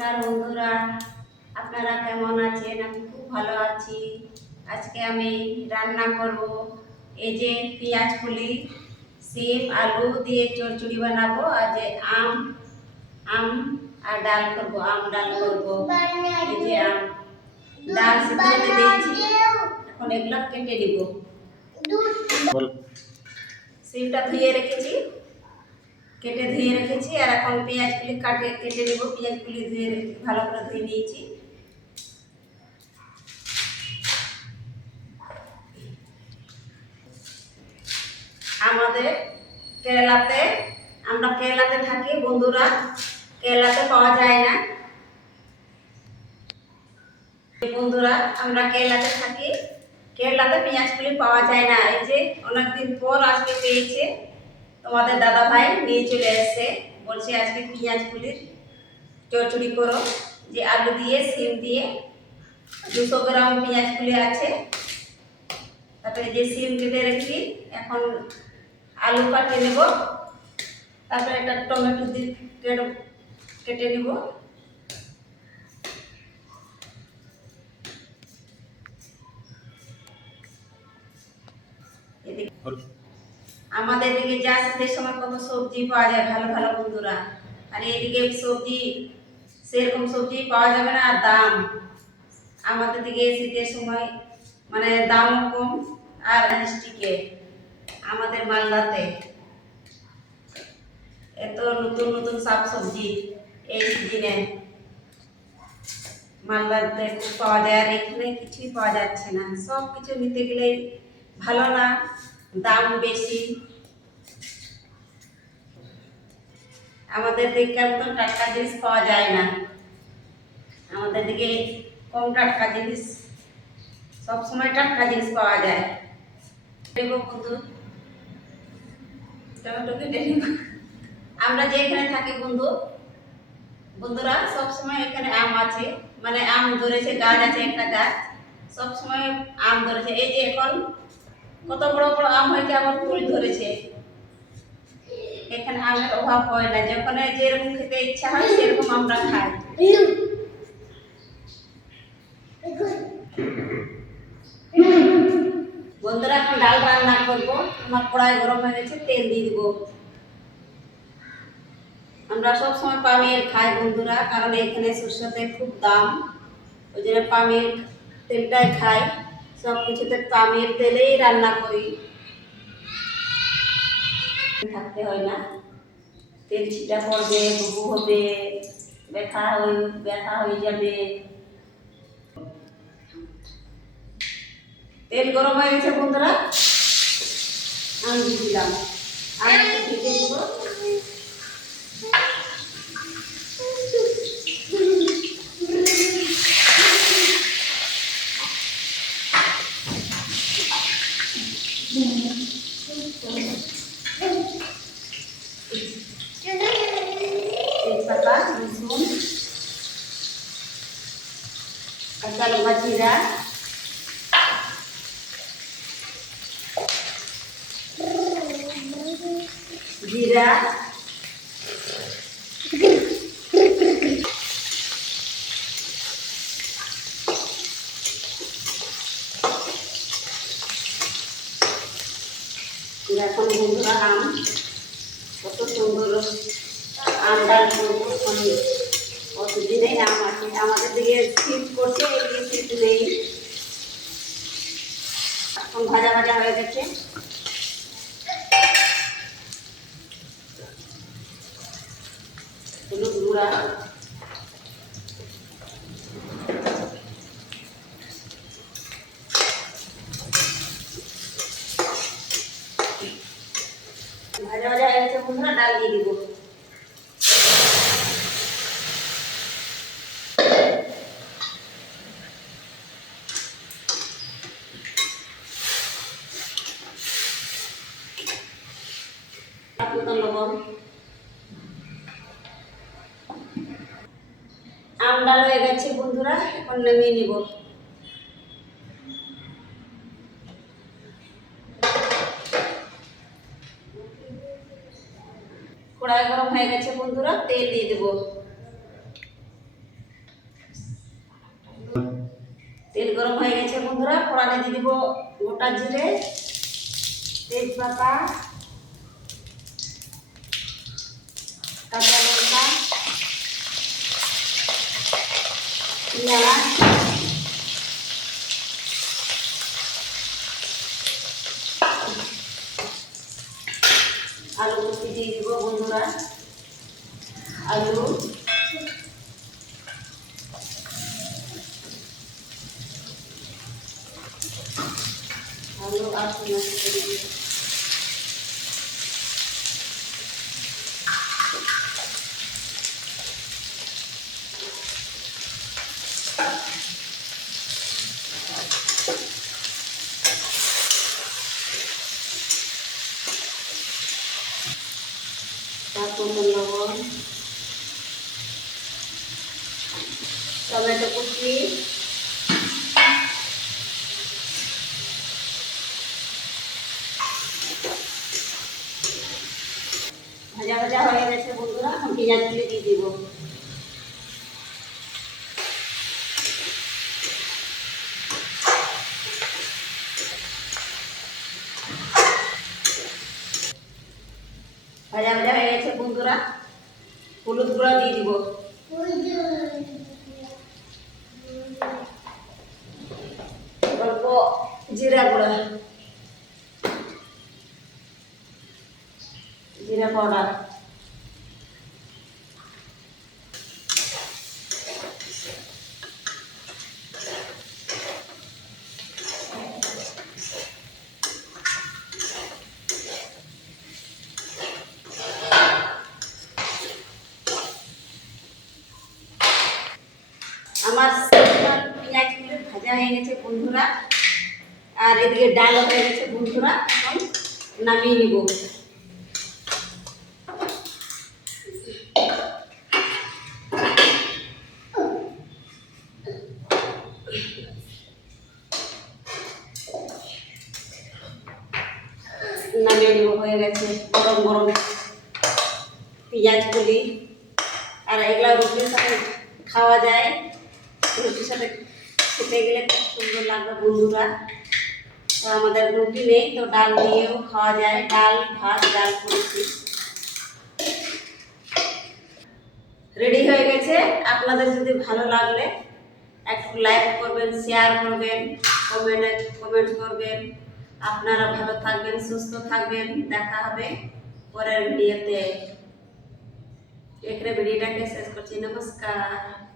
নমস্কার বন্ধুরা, আপনারা কেমন আছেন? আমি খুব ভালো আছি। আজকে আমি রান্না করব এই যে পেঁয়াজ কলি, সিম আলু দিয়ে চচ্চড়ি বানাবো। আর যে আম আম আর ডাল করব, আম ডাল করব। এই যে আম ডাল সিদ্ধ হতে দিয়েছি, এখন এগুলো কেটে নিব। সিমটা ধুয়ে রেখেছি, কেটে ধুয়ে রেখেছি। আর এখন পেঁয়াজগুলি কেটে নেব। পেঁয়াজগুলি ধুয়ে ভালো করে ধুয়ে নিয়েছি। আমাদের কেরালাতে, আমরা কেরালাতে থাকি বন্ধুরা, কেরালাতে পাওয়া যায় না বন্ধুরা। আমরা কেরালাতে থাকি, কেরালাতে পেঁয়াজগুলি পাওয়া যায় না। এই যে অনেকদিন পর আজকে পেয়েছে, তোমাদের দাদা ভাই নিয়ে চলে এসেছে, বলছে আজকে পেঁয়াজগুলির চচ্চড়ি করো। যে আলু দিয়ে সিম দিয়ে 200 গ্রাম পেঁয়াজগুলি আছে। তারপরে যে সিম কেটে রেখেছি, এখন আলু কাটে নেব। তারপরে একটা টমেটো দিয়ে কেটে নেব। আমাদের এদিকে যা শীতের সময় কত সবজি পাওয়া যায় ভালো ভালো বন্ধুরা, আর এদিকে সবজি সেরকম সবজি পাওয়া যাবে না। আর দাম আমাদের দিকে শীতের সময় মানে দাম কম। আর ডিস্ট্রিক্টে আমাদের মালদাতে এত নতুন নতুন শাক সবজি এই সিজনে মালদাতে খুব পাওয়া যায়। আর এখানে কিছুই পাওয়া যাচ্ছে না, সব কিছু নিতে গেলে ভালো না, দাম বেশি। আমাদের দিকে মতন টাটকা জিনিস পাওয়া যায় না। আমাদের দিকে কম টাটকা জিনিস, সবসময় টাটকা জিনিস পাওয়া যায়। দেবো বন্ধু, টমেটো কেটে নেব। আমরা যে এখানে থাকি বন্ধুরা, সবসময় এখানে আম আছে, মানে আম ধরেছে, গাছ আছে একটা গাছ, সবসময় আম ধরেছে। এই যে এখন কত বড় বড় আম হয়েছে, আবার ফুল ধরেছে। এখানে আমের অভাব হয় না, যখন যেরকম খেতে ইচ্ছা হয় সেরকম আমরা খাই। বন্ধুরা, এখন ডাল রান্না করবো। আমার কড়াই গরম হয়ে গেছে, তেল দিয়ে দিব। আমরা সবসময় পামেল খাই বন্ধুরা, কারণ এখানে সরষের তেল খুব দাম, ওই জন্য পামেল তেলটাই খাই। সব কিছুতে পামেল তেলেই রান্না করি, থাকতে হয় না। তেল ছিটা পড়বে, বুবু হবে, ব্যথা হয়ে যাবে। তেল গরম হয়ে গেছে বন্ধুরা, আমি দিয়ে দিলাম। আর একটু ঢেকে দেবো। তেজপাতা, রসুন, কাঁচা লঙ্কা, জিরা, জিরা, এখন বন্ধুরা আম, কত সুন্দর আম ডাল করবো। অতদিনেই আম আছে, আমাদের দিকে শীত করছে, এদিকে শীত নেই। এখন ভাজা ভাজা হয়ে গেছে। হলুদ গুঁড়া, ভাজা ভাজা হয়ে গেছে বন্ধুরা, ডাল দিয়ে দিব। লবণ, আম ডাল হয়ে গেছে বন্ধুরা, এখন নামিয়ে নিব। কড়াই গরম হয়ে গেছে বন্ধুরা, তেল দিয়ে দেব। তেল গরম হয়ে গেছে বন্ধুরা, ফোড়নে দিয়ে দিব গোটা জিরে, তেজপাতা, কাঁচা লঙ্কা, পেঁয়াজ, আলু কুচি দিয়ে দিব বন্ধুরা। আলু, আর পেঁয়াজ করে দিব। তারপর লবণ, টমেটো কুচি, ভাজা ভাজা হয়ে গেছে বন্ধুরা, এখন পেঁয়াজগুলি দিয়ে দিব। ভাজা ভাজা হয়ে গেছে বন্ধুরা, হলুদ গুঁড়া দিয়ে দিব। অল্প জিরা গুঁড়া, জিরা পাউডার, আমার পেঁয়াজগুলো ভাজা হয়ে গেছে বন্ধুরা, আর এদিকে ডালও হয়ে গেছে বন্ধুরা। এখন নামিয়ে নিব। নামিয়ে নিব, হয়ে গেছে গরম গরম পেঁয়াজগুলি। আর এগুলা রুটির সাথে খাওয়া যায়, রুটির সাথে খেতে গেলে খুব সুন্দর লাগবে বন্ধুরা। তো আমাদের রুটি নেই, তো ডাল দিয়েও খাওয়া যায়, ডাল ভাত ডাল করেছি। রেডি হয়ে গেছে। আপনাদের যদি ভালো লাগলে একটু লাইক করবেন, শেয়ার করবেন, কমেন্ট করবেন। আপনারা ভালো থাকবেন, সুস্থ থাকবেন। দেখা হবে পরের ভিডিওতে। এখানে ভিডিওটাকে শেষ করছি। নমস্কার।